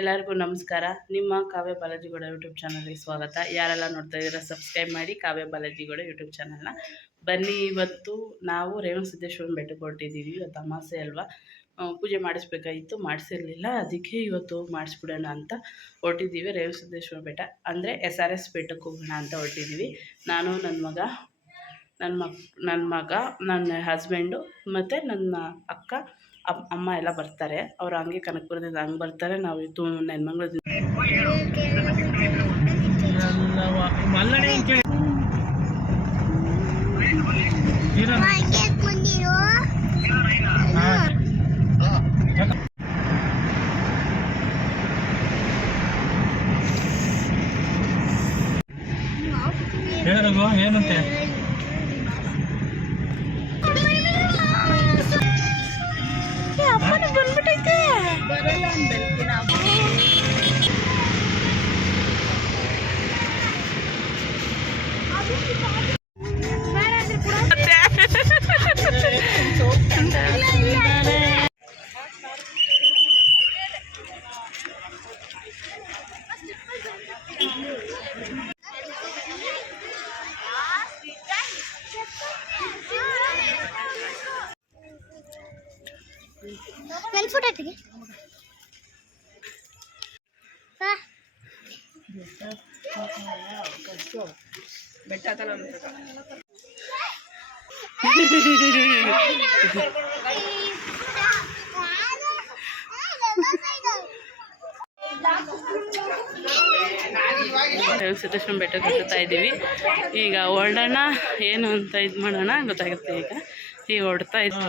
ಎಲ್ಲರಿಗೂ ನಮಸ್ಕಾರ. ನಿಮ್ಮ ಕಾವ್ಯ ಬಾಲಾಜಿಗೌಡ ಯೂಟ್ಯೂಬ್ ಚಾನಲ್ಗೆ ಸ್ವಾಗತ. ಯಾರೆಲ್ಲ ನೋಡ್ತಾ ಇದ್ದೀರಾ ಸಬ್ಸ್ಕ್ರೈಬ್ ಮಾಡಿ ಕಾವ್ಯ ಬಾಲಾಜಿಗೌಡ ಯೂಟ್ಯೂಬ್ ಚಾನಲ್ನ. ಬನ್ನಿ, ಇವತ್ತು ನಾವು ರೇವಣ ಸಿದ್ದೇಶ್ವರನ ಬೆಟ್ಟಕ್ಕೆ ಹೊರಟಿದ್ದೀವಿ. ಇವತ್ತು ಅಮಾಸೆ ಅಲ್ವಾ? ಪೂಜೆ ಮಾಡಿಸ್ಬೇಕಾಗಿತ್ತು, ಮಾಡಿಸಿರಲಿಲ್ಲ. ಅದಕ್ಕೆ ಇವತ್ತು ಮಾಡಿಸ್ಬಿಡೋಣ ಅಂತ ಹೊರಟಿದ್ದೀವಿ. ರೇವಣ ಸಿದ್ದೇಶ್ವರ ಬೆಟ್ಟ, ಅಂದರೆ ಎಸ್ ಆರ್ ಎಸ್ ಬೆಟ್ಟಕ್ಕೆ ಹೋಗೋಣ ಅಂತ ಹೊರಟಿದ್ದೀವಿ. ನಾನು, ನನ್ನ ಮಗ, ನನ್ನ ಮಕ್, ನನ್ನ ಮಗ, ನನ್ನ ಹಸ್ಬೆಂಡು ಮತ್ತು ನನ್ನ ಅಕ್ಕ ಅಮ್ಮ ಎಲ್ಲ ಬರ್ತಾರೆ. ಅವ್ರು ಹಂಗೆ ಕನಕಪುರದಿಂದ ಹಂಗೆ ಬರ್ತಾರೆ. ನಾವು ಇದು ನೆನ್ಮಂಗ್ಳದಿಂದ ಏನಂತೆ? ನನ್ನ ಫೋಟೋ ತೆಗಿ ಸಿದ್ದಷ್ಟು ಸಿದ್ದೇಶ್ವರ ಬೆಟ್ಟಕ್ಕೆ ಹತ್ತುತ್ತಾ ಇದ್ದೀವಿ. ಈಗ ಹೊರಡೋಣ ಏನು ಅಂತ ಇದು ಮಾಡೋಣ ಗೊತ್ತಾಗುತ್ತೆ ಈಗ. ಈಗ ಓಡ್ತಾ ಇದ್ವಿ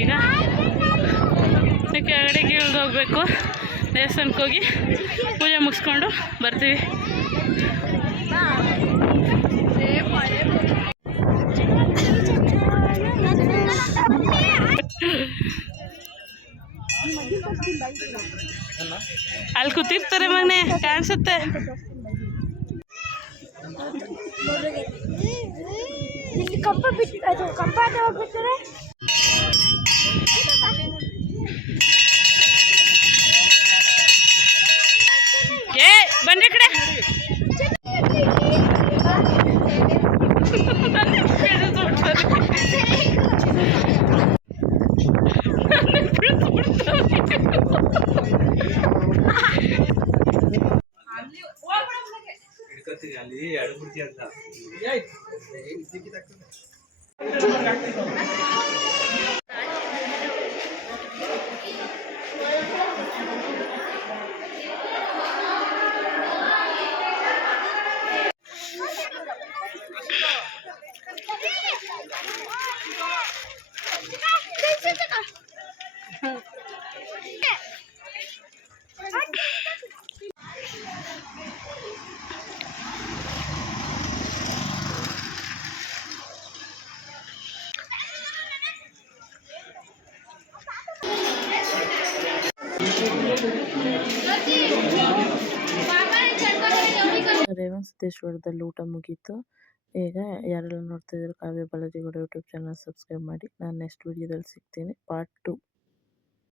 ಈಗ. ಕೆಳಗಡೆಗೆ ಇಳಿದು ಹೋಗ್ಬೇಕು. ದೇವಸ್ಥಾನಕ್ಕೆ ಹೋಗಿ ಪೂಜೆ ಮುಗಿಸ್ಕೊಂಡು ಬರ್ತೀವಿ. ಅಲ್ಲಿ ಕೂತಿರ್ತಾರೆ ಮನೆ ಕಾಣಿಸುತ್ತೆ. ಇಲ್ಲಿ ಕಪ್ಪ ಬಿಟ್ಟು ಅದು ಕಪ್ಪ ಅಂತ ಹೋಗ್ಬಿಡ್ತಾರೆ ಏ ಬನ್ನಿ ಕಡೆ. ಅಲ್ಲಿ ಅಡುಬಿಡ್ತಿ ಅಂತ. ರೇವಣ ಸಿದ್ದೇಶ್ವರದಲ್ಲಿ ಊಟ ಮುಗೀತು. ಈಗ ಯಾರೆಲ್ಲ ನೋಡ್ತಾ ಇದ್ದಾರೆ Kavya Balaji Gowda YouTube channel subscribe ಮಾಡಿ. ನಾನು ನೆಕ್ಸ್ಟ್ ವಿಡಿಯೋದಲ್ಲಿ ಸಿಗ್ತೀನಿ. Part two